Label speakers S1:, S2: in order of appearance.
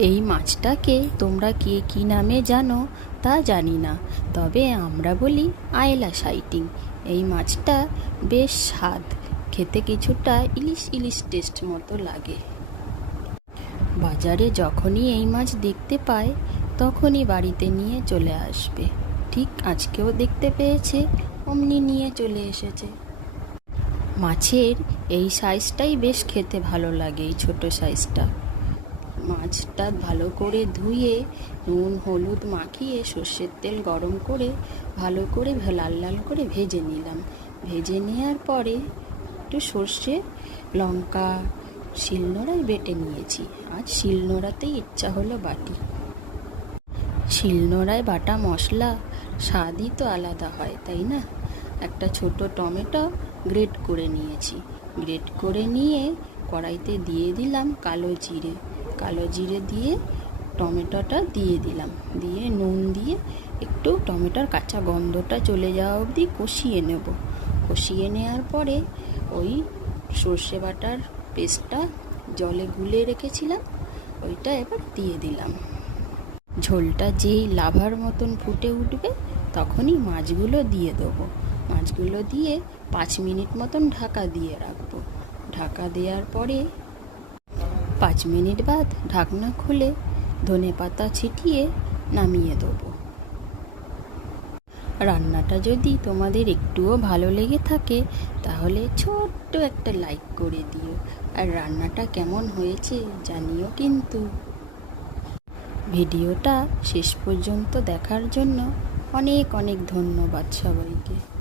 S1: এই মাছটাকে তোমরা কে কী নামে জানো তা জানি না। তবে আমরা বলি আয়লা সাইটিং। এই মাছটা বেশ স্বাদ। খেতে কিছুটা ইলিশ ইলিশ টেস্ট মতো লাগে। বাজারে যখনই এই মাছ দেখতে পায়, তখনই বাড়িতে নিয়ে চলে আসবে। ঠিক আজকেও দেখতে পেয়েছে, অমনি নিয়ে চলে এসেছে। মাছের এই সাইজটাই বেশ খেতে ভালো লাগে, এই ছোট সাইজটা মাছটা ভালো করে ধুয়ে নুন, হলুদ মাখিয়ে সর্ষের তেল গরম করে ভালো করে লাল লাল করে ভেজে নিলাম। ভেজে নেওয়ার পরে একটু সর্ষে, লঙ্কা শিলনোড়ায় বেটে নিয়েছি। আজ শিলনোড়াতেই ইচ্ছা হলো বাটি। শিলনোড়ায় বাটা মশলা স্বাদই তো আলাদা হয়, তাই না? একটা ছোট টমেটো গ্রেট করে নিয়েছি। গ্রেট করে নিয়ে কড়াইতে দিয়ে দিলাম কালো জিরে। কালো জিরে দিয়ে টমেটোটা দিয়ে দিলাম। দিয়ে নুন দিয়ে একটু টমেটোর কাঁচা গন্ধটা চলে যাওয়া অবধি কষিয়ে নেব। কষিয়ে নেওয়ার পরে ওই সর্ষে বাটার পেস্টটা জলে গুলে রেখেছিলাম, ওইটা এবার দিয়ে দিলাম। ঝোলটা যেই লাভার মতন ফুটে উঠবে তখনই মাছগুলো দিয়ে দেবো। মাছগুলো দিয়ে পাঁচ মিনিট মতন ঢাকা দিয়ে রাখব। ঢাকা দেওয়ার পরে পাঁচ মিনিট বাদ ঢাকনা খুলে ধনে পাতা ছিটিয়ে নামিয়ে দেবো। রান্নাটা যদি তোমাদের একটুও ভালো লেগে থাকে, তাহলে ছোট্ট একটা লাইক করে দিও। আর রান্নাটা কেমন হয়েছে জানিও কিন্তু। ভিডিওটা শেষ পর্যন্ত দেখার জন্য অনেক অনেক ধন্যবাদ সবাইকে।